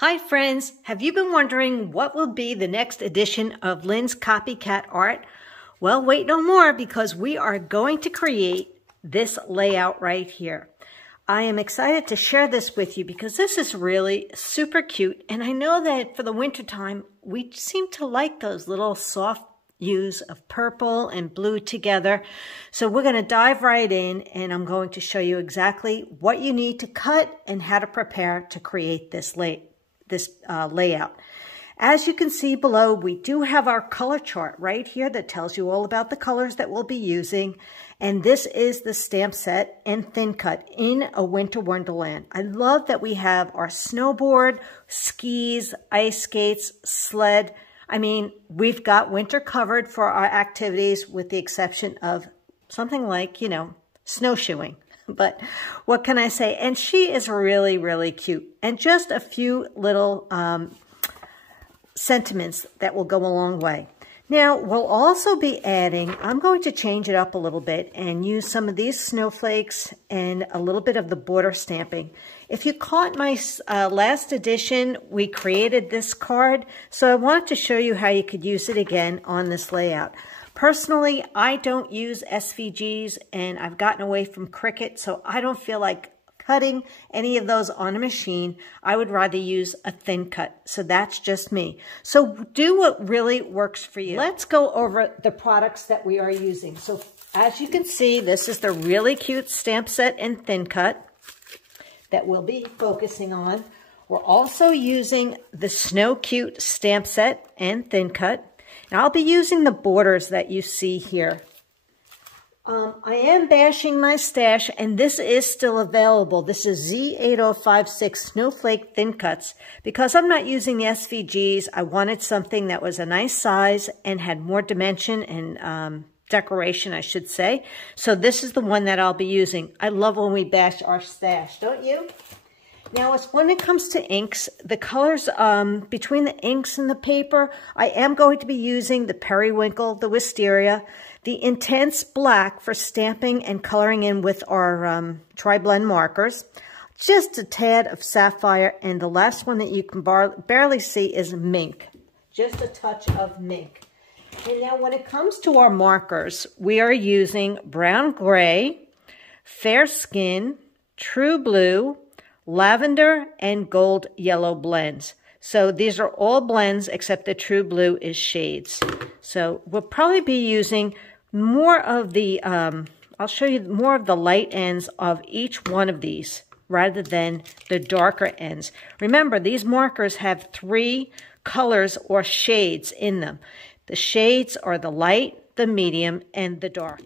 Hi friends, have you been wondering what will be the next edition of Lynn's copycat art? Well, wait no more because we are going to create this layout right here. I am excited to share this with you because this is really super cute, and I know that for the winter time we seem to like those little soft hues of purple and blue together. So we're going to dive right in, and I'm going to show you exactly what you need to cut and how to prepare to create this layout. As you can see below, we do have our color chart right here that tells you all about the colors that we'll be using. And this is the stamp set and thin cut In A Winter Wonderland. I love that we have our snowboard, skis, ice skates, sled. I mean, we've got winter covered for our activities with the exception of something like, snowshoeing. But what can I say? And she is really, really cute. And just a few little sentiments that will go a long way. Now, we'll also be adding, I'm going to change it up a little bit and use some of these snowflakes and a little bit of the border stamping. If you caught my last edition, we created this card. So I wanted to show you how you could use it again on this layout. Personally, I don't use SVGs, and I've gotten away from Cricut, so I don't feel like cutting any of those on a machine. I would rather use a thin cut, so that's just me. So do what really works for you. Let's go over the products that we are using. So as you can see, this is the really cute stamp set and thin cut that we'll be focusing on. We're also using the Snow Cute stamp set and thin cut. Now, I'll be using the borders that you see here. I am bashing my stash, and this is still available. This is Z8056 Snowflake Thin Cuts. Because I'm not using the SVGs, I wanted something that was a nice size and had more dimension and decoration, I should say. So this is the one that I'll be using. I love when we bash our stash, don't you? Now, when it comes to inks, the colors between the inks and the paper, I am going to be using the Periwinkle, the Wisteria, the Intense Black for stamping and coloring in with our tri-blend markers, just a tad of Sapphire, and the last one that you can barely see is Mink, just a touch of Mink. And now when it comes to our markers, we are using Brown Gray, Fair Skin, True Blue, Lavender, and Gold Yellow blends. So these are all blends except the True Blue is shades. So we'll probably be using more of the, I'll show you more of the light ends of each one of these rather than the darker ends. Remember, these markers have 3 colors or shades in them. The shades are the light, the medium, and the dark.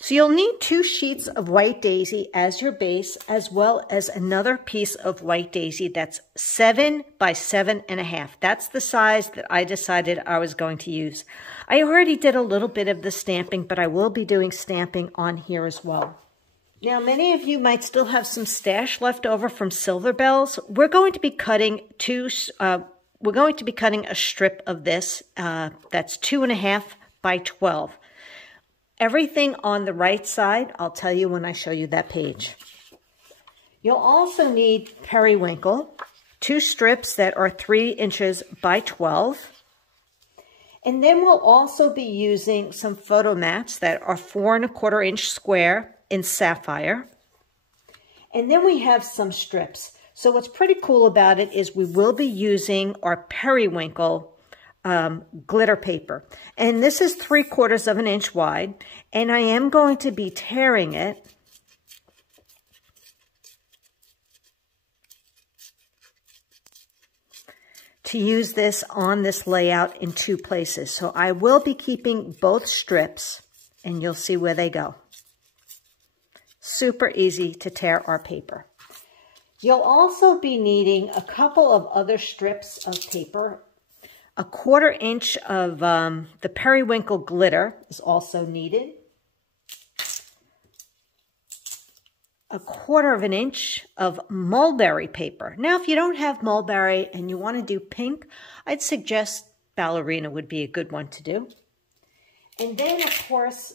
So you'll need 2 sheets of white daisy as your base, as well as another piece of white daisy that's 7 by 7.5. That's the size that I decided I was going to use. I already did a little bit of the stamping, but I will be doing stamping on here as well. Now, many of you might still have some stash left over from Silver Bells. We're going to be cutting a strip of this that's 2.5 by 12. Everything on the right side, I'll tell you when I show you that page. You'll also need Periwinkle, 2 strips that are 3 inches by 12. And then we'll also be using some photo mats that are 4¼ inch square in Sapphire. And then we have some strips. So what's pretty cool about it is we will be using our Periwinkle glitter paper, and this is 3/4 inch wide, and I am going to be tearing it to use this on this layout in 2 places. So I will be keeping both strips, and you'll see where they go. Super easy to tear our paper. You'll also be needing a couple of other strips of paper. 1/4 inch of the Periwinkle glitter is also needed. 1/4 inch of mulberry paper. Now, if you don't have mulberry and you want to do pink, I'd suggest ballerina would be a good one to do. And then, of course,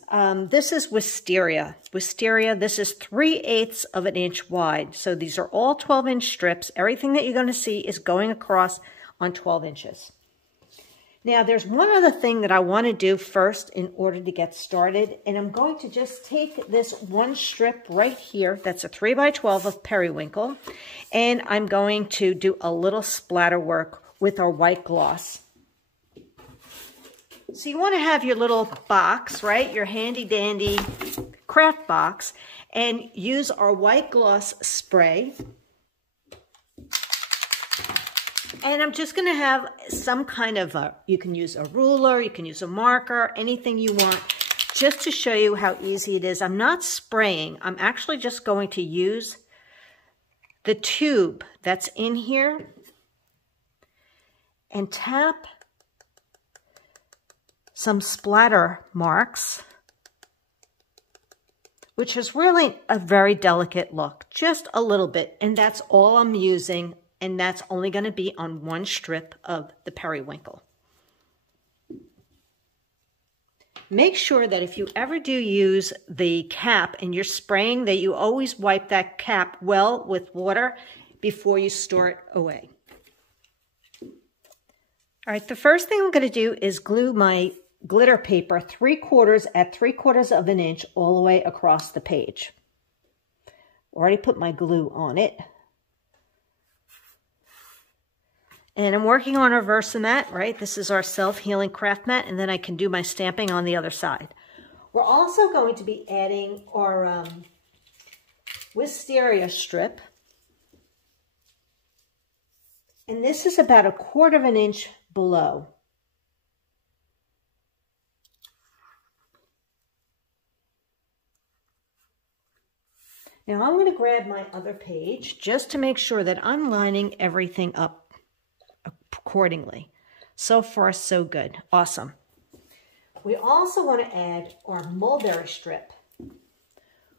this is wisteria. Wisteria, this is 3/8 of an inch wide. So these are all 12-inch strips. Everything that you're going to see is going across on 12 inches. Now, there's one other thing that I want to do first in order to get started. And I'm going to just take this one strip right here. That's a 3x12 of periwinkle. And I'm going to do a little splatter work with our white gloss. So you want to have your little box, right? Your handy dandy craft box, and use our white gloss spray. And I'm just going to have some kind of you can use a ruler, you can use a marker, anything you want, just to show you how easy it is. I'm not spraying. I'm actually just going to use the tube that's in here and tap some splatter marks, which is really a very delicate look, just a little bit, and that's all I'm using, and that's only going to be on one strip of the periwinkle. Make sure that if you ever do use the cap and you're spraying, that you always wipe that cap well with water before you store it away. All right, the first thing I'm going to do is glue my glitter paper 3/4 at 3/4 of an inch all the way across the page. Already put my glue on it. And I'm working on our Versamat, right? This is our self-healing craft mat, and then I can do my stamping on the other side. We're also going to be adding our wisteria strip. And this is about 1/4 of an inch below. Now I'm going to grab my other page just to make sure that I'm lining everything up accordingly. So far, so good. Awesome. We also want to add our mulberry strip,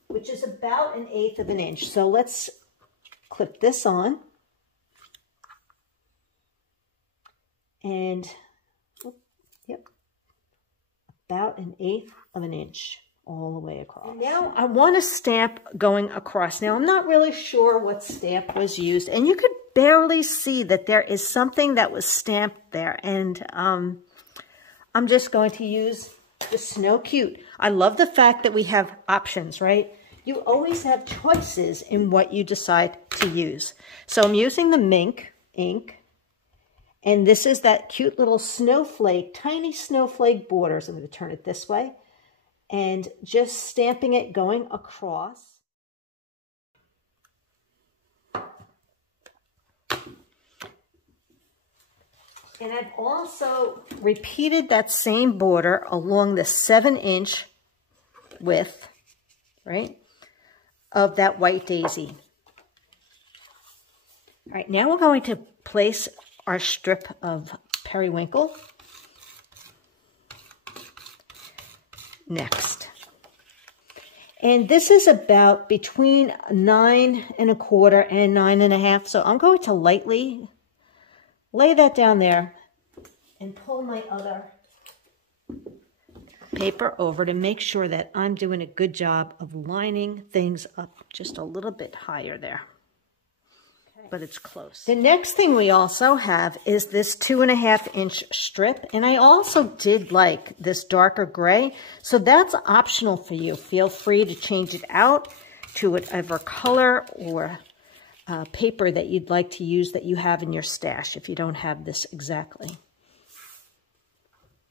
which is about 1/8 of an inch. So let's clip this on. And, yep, about 1/8 of an inch all the way across. And now I want a stamp going across. Now I'm not really sure what stamp was used, and you could barely see that there is something that was stamped there. And I'm just going to use the Snow Cute. I love the fact that we have options, right? You always have choices in what you decide to use. So I'm using the Mink ink. And this is that cute little snowflake, tiny snowflake borders. I'm going to turn it this way. And just stamping it going across. And I've also repeated that same border along the 7-inch width, right, of that white daisy. All right, now we're going to place our strip of periwinkle next. And this is about between 9 1/4 and 9 1/2. So I'm going to lightly lay that down there and pull my other paper over to make sure that I'm doing a good job of lining things up just a little bit higher there. But it's close. The next thing we also have is this 2 1/2-inch strip. And I also did like this darker gray. So that's optional for you. Feel free to change it out to whatever color or paper that you'd like to use that you have in your stash if you don't have this exactly.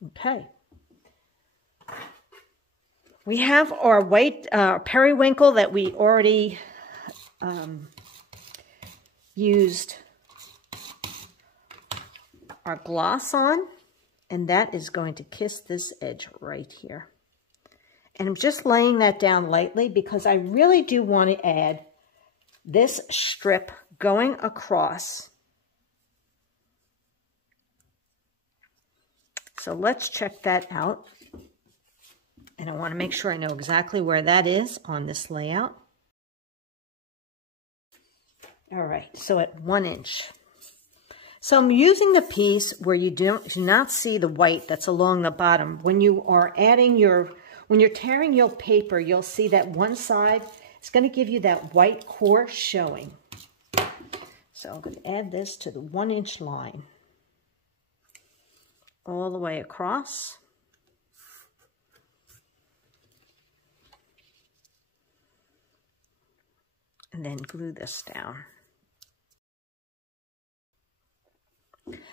Okay. We have our white periwinkle that we already used our gloss on, and that is going to kiss this edge right here. And I'm just laying that down lightly because I really do want to add this strip going across. So let's check that out. And I want to make sure I know exactly where that is on this layout. All right, so at 1 inch. So I'm using the piece where you do not see the white that's along the bottom. When you are when you're tearing your paper, you'll see that one side is going to give you that white core showing. So I'm going to add this to the 1-inch line all the way across. And then glue this down.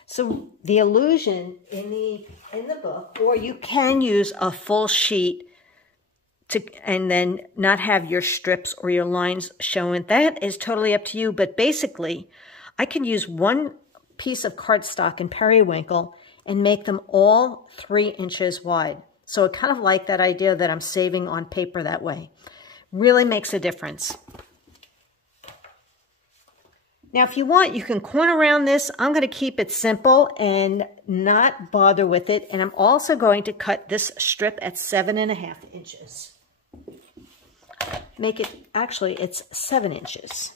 So the illusion in the book, or you can use a full sheet and then not have your strips or your lines showing. That is totally up to you. But basically, I can use one piece of cardstock and periwinkle and make them all 3 inches wide. So I kind of like that idea that I'm saving on paper that way. Really makes a difference. Now, if you want, you can corner around this. I'm going to keep it simple and not bother with it. And I'm also going to cut this strip at 7.5 inches. Make it, actually, it's 7 inches.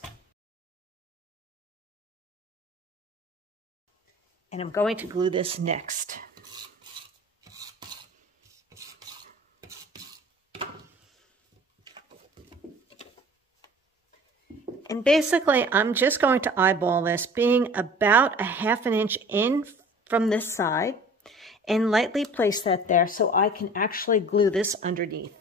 And I'm going to glue this next. And basically, I'm just going to eyeball this, being about 1/2 inch in from this side, and lightly place that there so I can actually glue this underneath.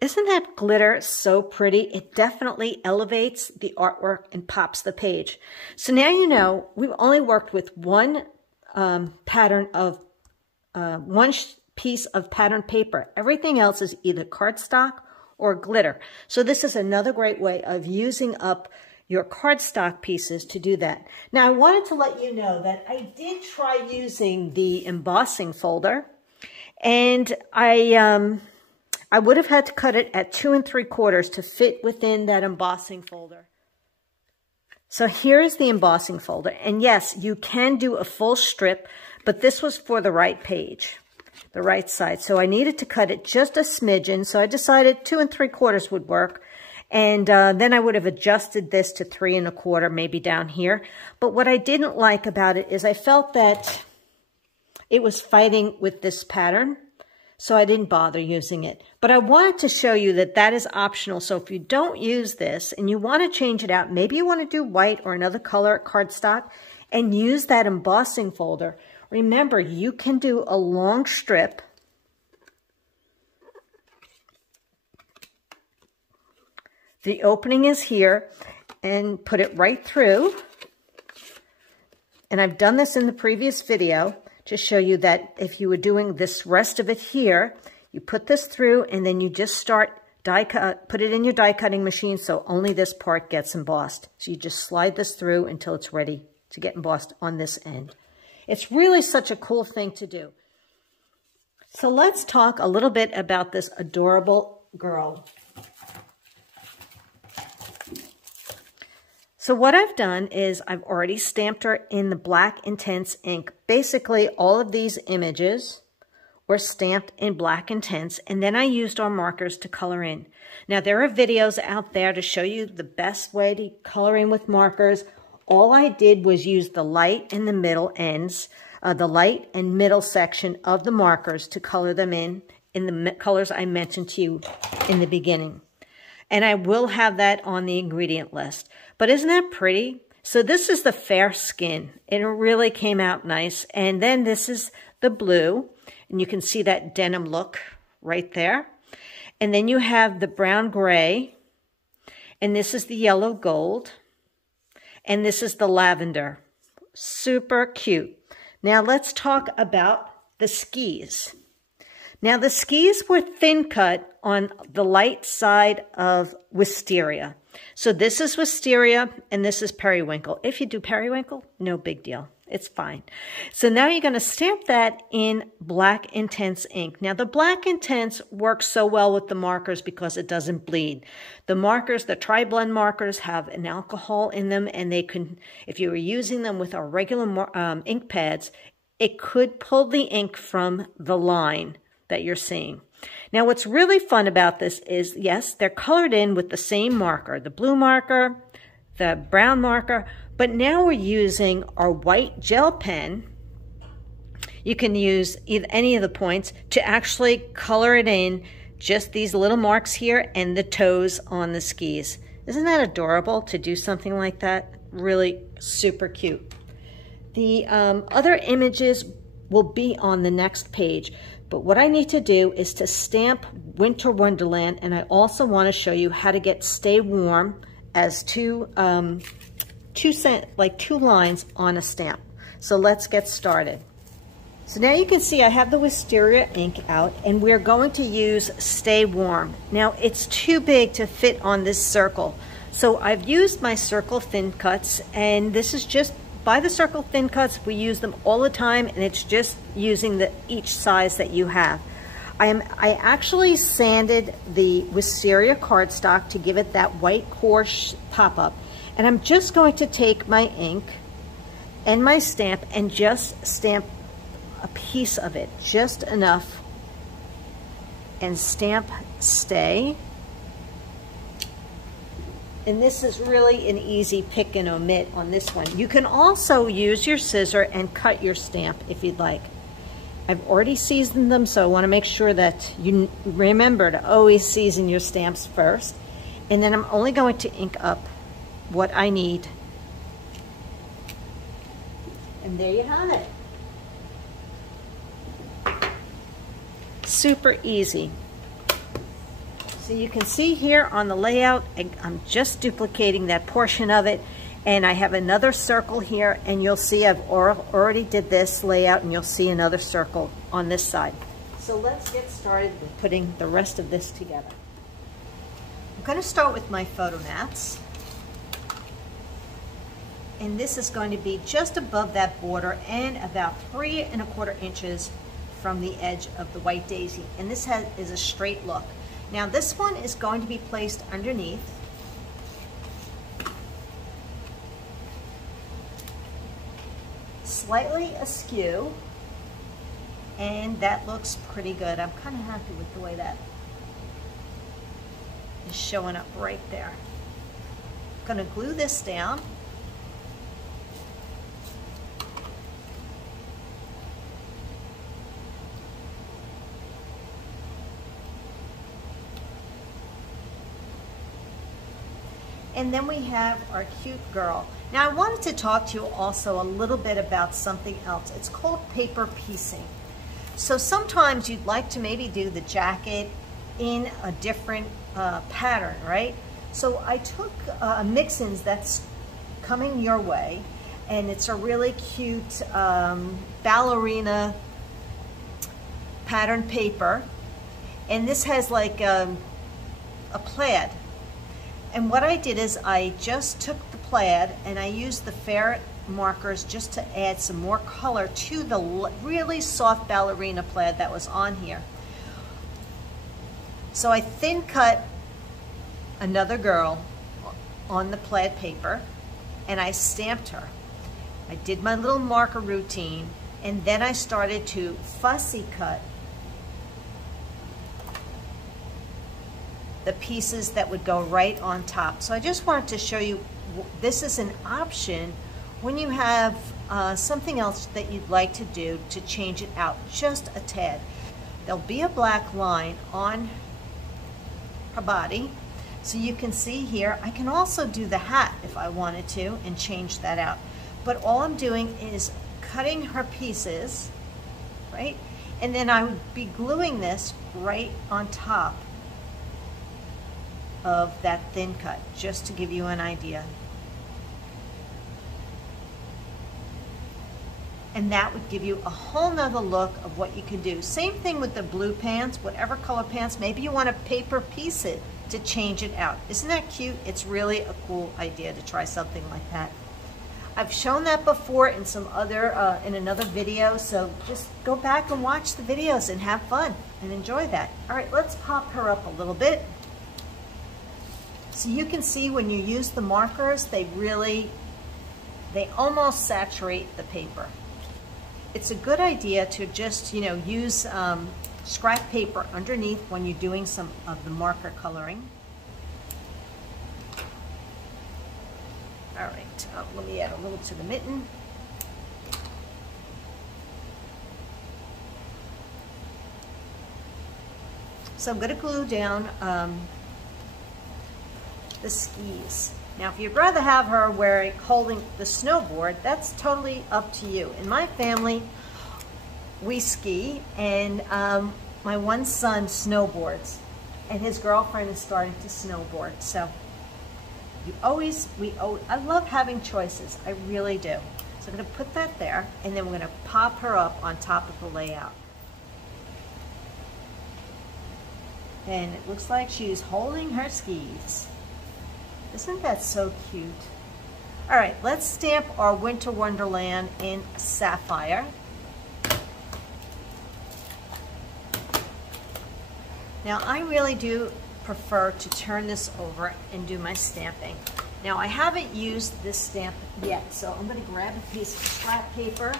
Isn't that glitter so pretty? It definitely elevates the artwork and pops the page. So now you know we've only worked with one pattern of one piece of pattern paper. Everything else is either cardstock or glitter. So this is another great way of using up your cardstock pieces to do that. Now I wanted to let you know that I did try using the embossing folder, and I would have had to cut it at 2 3/4 to fit within that embossing folder. So here's the embossing folder. And yes, you can do a full strip, but this was for the right page, the right side. So I needed to cut it just a smidgen. So I decided 2 3/4 would work. And then I would have adjusted this to 3 1/4, maybe down here. But what I didn't like about it is I felt that it was fighting with this pattern. So I didn't bother using it. But I wanted to show you that that is optional. So if you don't use this and you want to change it out, maybe you want to do white or another color cardstock and use that embossing folder. Remember, you can do a long strip. The opening is here, and put it right through. And I've done this in the previous video to show you that if you were doing this rest of it here, you put this through and then you just start put it in your die cutting machine so only this part gets embossed. So you just slide this through until it's ready to get embossed on this end. It's really such a cool thing to do. So let's talk a little bit about this adorable girl. So what I've done is I've already stamped her in the black intense ink. Basically, all of these images were stamped in black intense, and then I used our markers to color in. Now, there are videos out there to show you the best way to color in with markers. All I did was use the light and the middle ends, the light and middle section of the markers to color them in the colors I mentioned to you in the beginning. And I will have that on the ingredient list. But isn't that pretty? So this is the fair skin. It really came out nice. And then this is the blue. And you can see that denim look right there. And then you have the brown gray. And this is the yellow gold. And this is the lavender. Super cute. Now let's talk about the skis. Now the skis were thin cut on the light side of wisteria. So this is wisteria and this is periwinkle. If you do periwinkle, no big deal. It's fine. So now you're going to stamp that in black intense ink. Now the black intense works so well with the markers because it doesn't bleed. The markers, the tri-blend markers, have an alcohol in them, and they can, if you were using them with our regular ink pads, it could pull the ink from the line that you're seeing. Now what's really fun about this is, yes, they're colored in with the same marker, the blue marker, the brown marker, but now we're using our white gel pen. You can use any of the points to actually color it in, just these little marks here and the toes on the skis. Isn't that adorable to do something like that? Really super cute. The other images will be on the next page, but what I need to do is to stamp Winter Wonderland, and I also want to show you how to get Stay Warm as two lines on a stamp. So let's get started. So now you can see I have the wisteria ink out, and we're going to use Stay Warm. Now it's too big to fit on this circle, so I've used my circle thin cuts, and this is just by the circle thin cuts. We use them all the time, and it's just using each size that you have. I actually sanded the wisteria cardstock to give it that white coarse pop-up. And I'm just going to take my ink and my stamp and just stamp a piece of it, just enough, and stamp Stay. And this is really an easy pick and omit on this one. You can also use your scissor and cut your stamp if you'd like. I've already seasoned them, so I want to make sure that you remember to always season your stamps first. And then I'm only going to ink up what I need. And there you have it. Super easy. So you can see here on the layout, I'm just duplicating that portion of it, and I have another circle here, and you'll see I've already did this layout, and you'll see another circle on this side. So let's get started with putting the rest of this together. I'm going to start with my photo mats. And this is going to be just above that border and about 3 1/4 inches from the edge of the white daisy. And this is a straight look. Now this one is going to be placed underneath. Slightly askew. And that looks pretty good. I'm kind of happy with the way that is showing up right there. I'm going to glue this down. And then we have our cute girl. Now I wanted to talk to you also a little bit about something else. It's called paper piecing. So sometimes you'd like to maybe do the jacket in a different pattern, right? So I took mix-ins that's coming your way, and it's a really cute ballerina pattern paper. And this has like a plaid. And what I did is I just took the plaid and I used the ferret markers just to add some more color to the really soft ballerina plaid that was on here. So I thin cut another girl on the plaid paper and I stamped her. I did my little marker routine, and then I started to fussy cut the pieces that would go right on top. So I just wanted to show you, this is an option when you have something else that you'd like to do to change it out just a tad. There'll be a black line on her body, so you can see here. I can also do the hat if I wanted to and change that out. But all I'm doing is cutting her pieces, right? And then I would be gluing this right on top of that thin cut, just to give you an idea. And that would give you a whole nother look of what you can do. Same thing with the blue pants, whatever color pants, maybe you want to paper piece it to change it out. Isn't that cute? It's really a cool idea to try something like that. I've shown that before in some other, in another video, so just go back and watch the videos and have fun and enjoy that. All right, let's pop her up a little bit. So you can see when you use the markers, they almost saturate the paper. It's a good idea to just, you know, use scrap paper underneath when you're doing some of the marker coloring. All right, let me add a little to the mitten. So I'm going to glue down the skis. Now, if you'd rather have her holding the snowboard, that's totally up to you. In my family, we ski, and my one son snowboards, and his girlfriend is starting to snowboard. So I love having choices. I really do. So I'm going to put that there, and then we're going to pop her up on top of the layout. And it looks like she's holding her skis. Isn't that so cute? All right, let's stamp our Winter Wonderland in Sapphire. Now, I really do prefer to turn this over and do my stamping. Now, I haven't used this stamp yet, so I'm going to grab a piece of scrap paper.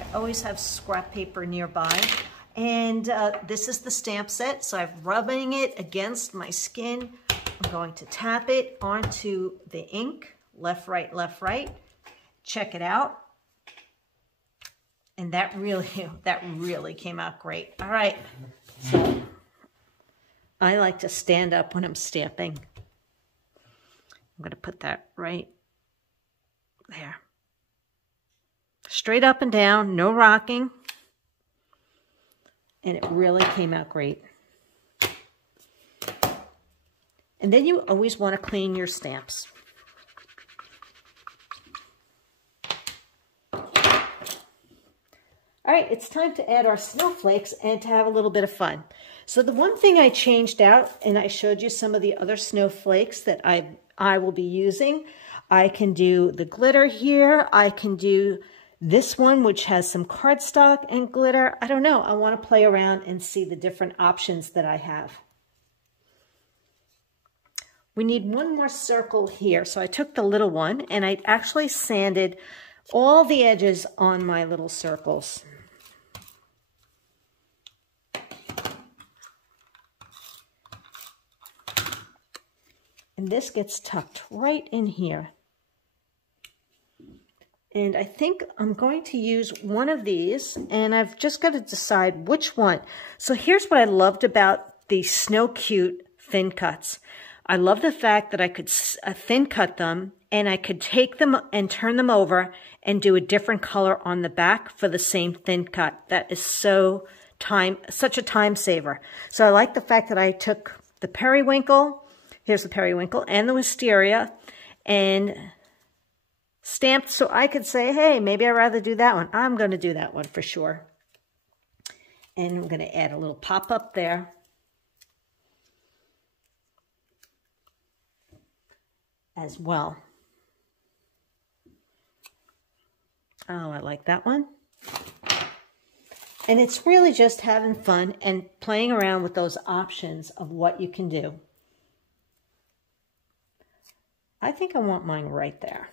I always have scrap paper nearby. And this is the stamp set, so I'm rubbing it against my skin. I'm going to tap it onto the ink, left, right. Check it out. And that really came out great. All right, so I like to stand up when I'm stamping. I'm going to put that right there. Straight up and down, no rocking. And it really came out great. And then you always want to clean your stamps. All right, it's time to add our snowflakes and to have a little bit of fun. So the one thing I changed out, and I showed you some of the other snowflakes that I will be using. I can do the glitter here. I can do this one, which has some cardstock and glitter. I don't know. I want to play around and see the different options that I have. We need one more circle here. So I took the little one and I actually sanded all the edges on my little circles. And this gets tucked right in here. And I think I'm going to use one of these, and I've just got to decide which one. So here's what I loved about the Snow Cute thin cuts. I love the fact that I could thin cut them, and I could take them and turn them over and do a different color on the back for the same thin cut. That is such a time saver. So I like the fact that I took the periwinkle, here's the periwinkle, and the wisteria, and stamped so I could say, hey, maybe I'd rather do that one. I'm going to do that one for sure. And I'm going to add a little pop-up there. As well. Oh, I like that one. And it's really just having fun and playing around with those options of what you can do. I think I want mine right there.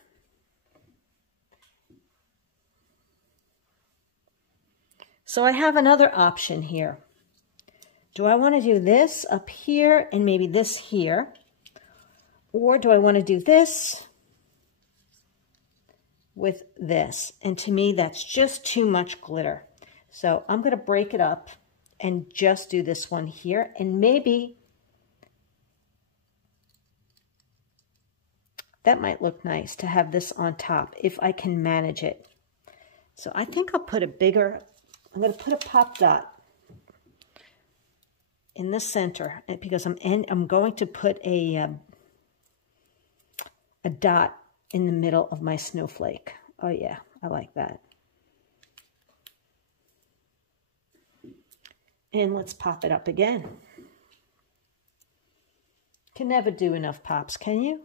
So I have another option here. Do I want to do this up here and maybe this here? Or do I want to do this with this? And to me, that's just too much glitter. So I'm going to break it up and just do this one here. And maybe that might look nice to have this on top if I can manage it. So I think I'll put a bigger, I'm going to put a pop dot in the center because I'm going to put a dot in the middle of my snowflake. Oh yeah, I like that. And let's pop it up again. Can never do enough pops, can you?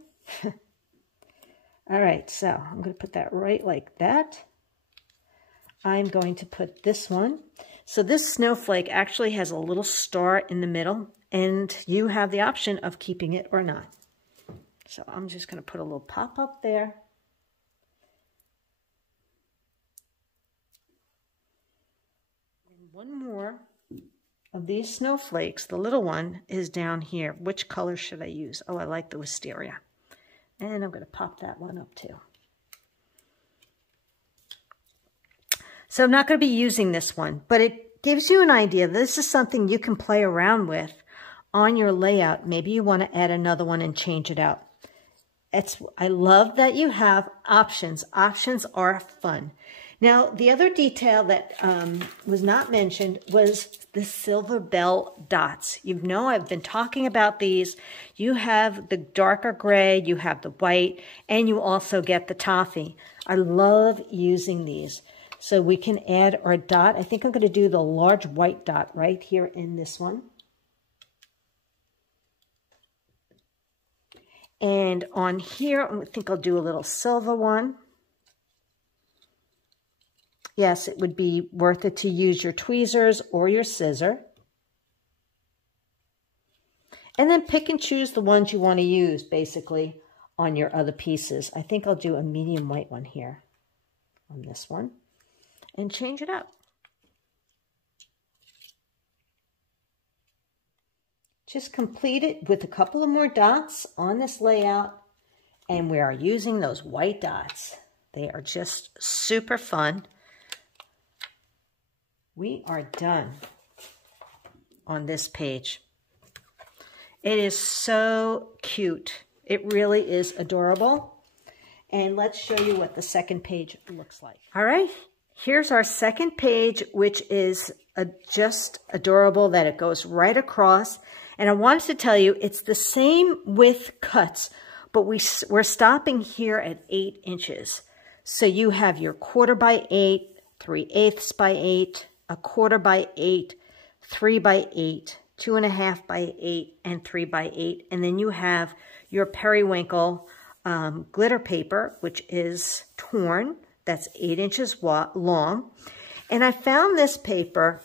All right, so I'm going to put that right like that. I'm going to put this one. So this snowflake actually has a little star in the middle, and you have the option of keeping it or not. So I'm just going to put a little pop up there. And one more of these snowflakes, the little one, is down here. Which color should I use? Oh, I like the wisteria. And I'm going to pop that one up too. So I'm not going to be using this one, but it gives you an idea. This is something you can play around with on your layout. Maybe you want to add another one and change it out. I love that you have options. Options are fun. Now, the other detail that was not mentioned was the silver bell dots. You know, I've been talking about these. You have the darker gray, you have the white, and you also get the toffee. I love using these. So we can add our dot. I think I'm going to do the large white dot right here in this one. And on here, I think I'll do a little silver one. Yes, it would be worth it to use your tweezers or your scissor. And then pick and choose the ones you want to use, basically, on your other pieces. I think I'll do a medium white one here on this one and change it up. Just complete it with a couple of more dots on this layout, and we are using those white dots. They are just super fun. We are done on this page. It is so cute. It really is adorable. And let's show you what the second page looks like. All right, here's our second page, which is just adorable that it goes right across. And I wanted to tell you, it's the same width cuts, but we're stopping here at 8 inches. So you have your 1/4 by 8, 3/8 by 8, 1/4 by 8, 3 by 8, 2.5 by 8, and 3 by 8. And then you have your periwinkle glitter paper, which is torn. That's 8 inches long. And I found this paper.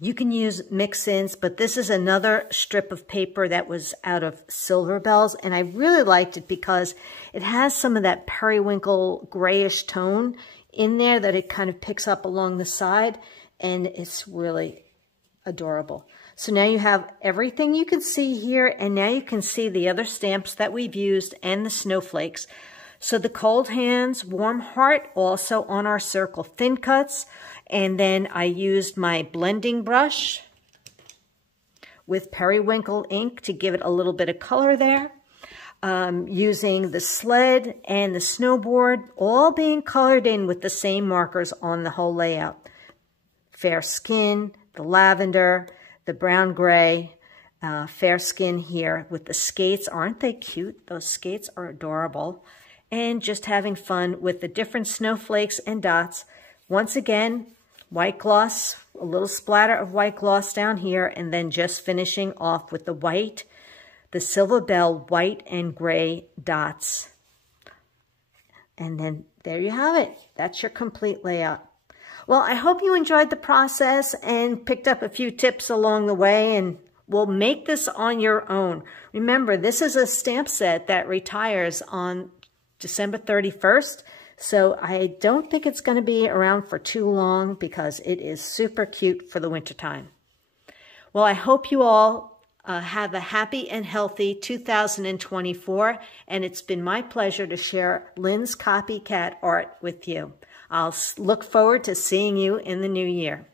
You can use mix-ins, but this is another strip of paper that was out of Silver Bells, and I really liked it because it has some of that periwinkle grayish tone in there that it kind of picks up along the side, and it's really adorable. So now you have everything you can see here, and now you can see the other stamps that we've used and the snowflakes. So the Cold Hands, Warm Heart, also on our circle thin cuts. And then I used my blending brush with periwinkle ink to give it a little bit of color there. Using the sled and the snowboard, all being colored in with the same markers on the whole layout. Fair Skin, the lavender, the brown gray, fair skin here with the skates. Aren't they cute? Those skates are adorable. And just having fun with the different snowflakes and dots. Once again, white gloss, a little splatter of white gloss down here, and then just finishing off with the white, the Silver Bell white and gray dots. And then there you have it. That's your complete layout. Well, I hope you enjoyed the process and picked up a few tips along the way, and will make this on your own. Remember, this is a stamp set that retires on December 31st. So I don't think it's going to be around for too long because it is super cute for the wintertime. Well, I hope you all have a happy and healthy 2024, and it's been my pleasure to share Lynn's copycat art with you. I'll look forward to seeing you in the new year.